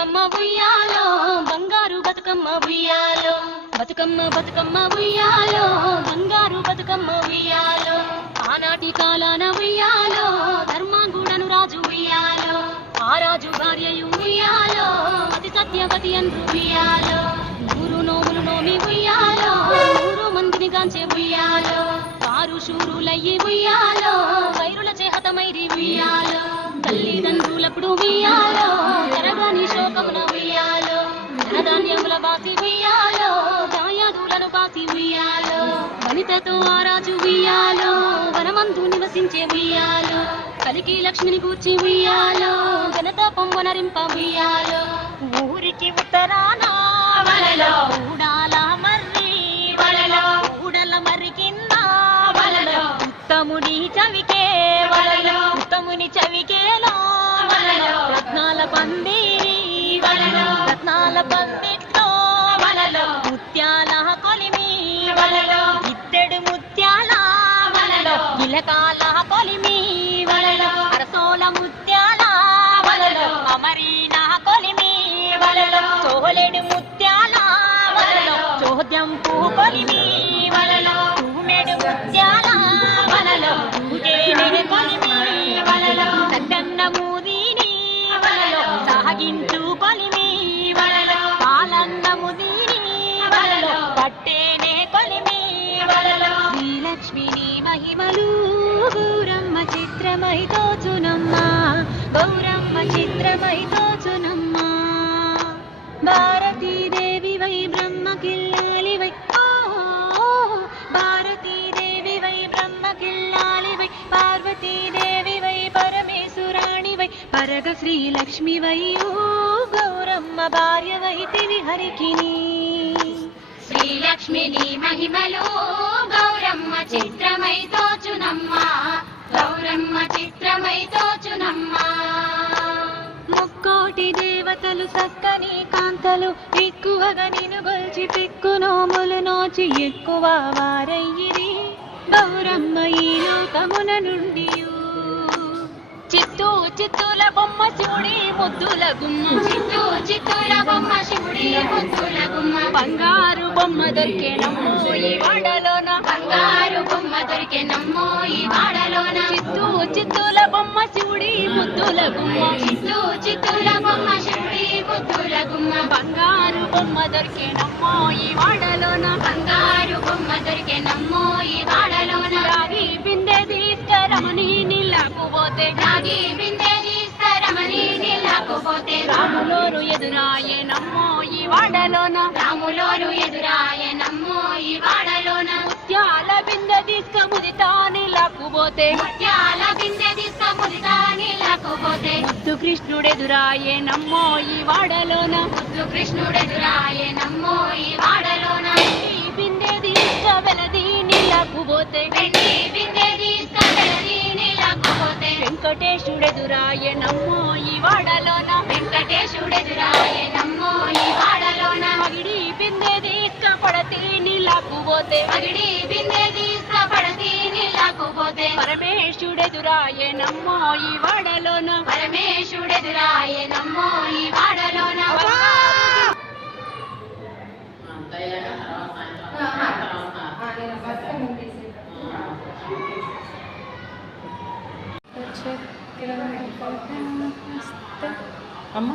బతుకమ్మ ఉయ్యాలో బంగారు బతుకమ్మ ఉయ్యాలో బతుకమ్మ బతుకమ్మ ఉయ్యాలో బంగారు బతుకమ్మ ఉయ్యాలో ఆనాటి కాలాన ఉయ్యాలో ధర్మాంగుడను రాజు ఉయ్యాలో ఆ రాజు భార్యయు ఉయ్యాలో అతి సత్యవతి అందు ఉయ్యాలో 100 నోములు నోమి ఉయ్యాలో 100 మందిని గాంచే ఉయ్యాలో వారు శూరులయ్యి ఉయ్యాలో వైరుల చేహతమైరి ఉయ్యాలో తల్లిదండ్రులప్పుడు ఉయ్యాలో జరగాని శోకమున ఉయ్యాలో ధనధాన్యముల బాసి ఉయ్యాలో దాయాదులను బాసి ఉయ్యాలో వనితతో ఆ రాజు ఉయ్యాలో వనమందు నివసించే ఉయ్యాలో కలికి లక్ష్మిని కూర్చి ఉయ్యాలో ఘనత పొమ్మనరింప ఉయ్యాలో ఊరికి ఉత్తరాన వలలో ఊడాల మర్రి వలలో ఊడల మర్రి కింద వలలో ఉత్తముని చవికే వలలో ఉత్తముని చవికేలో వలలో రత్నాల పందిరి వలలో రత్నాల పందిట్లో వలలో ముత్యాల కొలిమి వలలో ఇత్తెడు ముత్యాల వలలో ఇలకాల కొలిమి వలలో అరసోల ముత్యాల వలలో అమరీన కొలిమి వలలో చోలెడు ముత్యాల వలలో చోద్యంపు కొలిమి వలలో తూమెడు ముత్యాల వలలో తూగేనే కొలిమి వలలో సద్దన్న మూదిని వలలో సాగించు కొలిమి వలలో పాలన్న ముదిని వలలో పట్టేనే కొలిమి వలలో శ్రీలక్ష్మిని మహిమలు గౌరమ్మ చిత్రమై తోచునమ్మా గౌరమ్మ చిత్రమై తోచునమ్మా భారతీదేవి వై బ్రహ్మ కిల్లాలి వై భారతీదేవి వై బ్రహ్మ కిల్లాలి వై పార్వతీదేవి వై పరమేశ్వరాణి వై పరగ శ్రీలక్ష్మి వై గౌరమ్మ భార్య వై తిని హరికిని శ్రీలక్ష్మిని మహిమలు గౌరమ్మ చిత్రమై తోచునమ్మా గౌరమ్మ చిత్రమై తోచునమ్మా ముక్కోటి దేవతలు సక్కని కాంతలు ఎక్కువగా నిన్ను గొల్చి పెక్కు నోములు నోచి ఎక్కువ వారయ్యిరి గౌరమ్మ ఈ లోకమున నుండి చిత్తూ చిత్తూల బొమ్మ శివుడి ముద్దుల గుమ్మ చిత్తూ చిత్తూల బొమ్మ శివుడి ముద్దుల గుమ్మ బంగారు బొమ్మ దొరికేనమ్మో ఈ వాడలోన బంగారు బొమ్మ దొరికెనమ్మో ఈ వాడలోన చిత్తూ చిత్తూల బొమ్మ శివుడి ముద్దుల గుమ్మ చిత్తూ చిత్తూల బొమ్మ శివుడి ముద్దుల గుమ్మ బంగారు బొమ్మ దొరికేనమ్మో ఈ వాడలోన బంగారు బొమ్మ దొరికెనమ్మో ఈ వాడలోన రాగి బిందె తీసుకరమని నీళ్ళకు పోతే రాగి బిందె తీసుకరమని నీళ్ళకు పోతే రాములోరు ఎదురాయనమ్మో ఈ వాడలోన రాములోరు ఎదురాయనమ్మో ఈ వాడలోన ముత్యాల బిందె తీసుక ముదితా నీళ్ళకు పోతే ముత్యాల బిందె తీసుకముదితా నీళ్ళకు పోతే ముద్దు కృష్ణుడెదురాయనమ్మో ఈ వాడలోన ముద్దు కృష్ణుడెదురాయనమ్మో ఈ వాడలోన ఈ బిందె తీసుక వెలది నీళ్ళకు పోతే వెండి బిందె తీసుకెళ్ళి నీళ్ళకు పోతే వెంకటేశుడెదురాయనమ్మో ఈ వాడలోన వెంకటేశుడెదురాయనమ్మో ఈ వాడలోన మగిడి బిందె తీసుక పడతి నీళ్ళకు పోతే పగిడి బిందె తీసుకపడతి నీళ్ళకు పోతే పరమేశుడెదురాయనమ్మో ఈ వాడలోన పరమేశుడెదురాయనమ్మో ఈ వాడలోన అమ్మ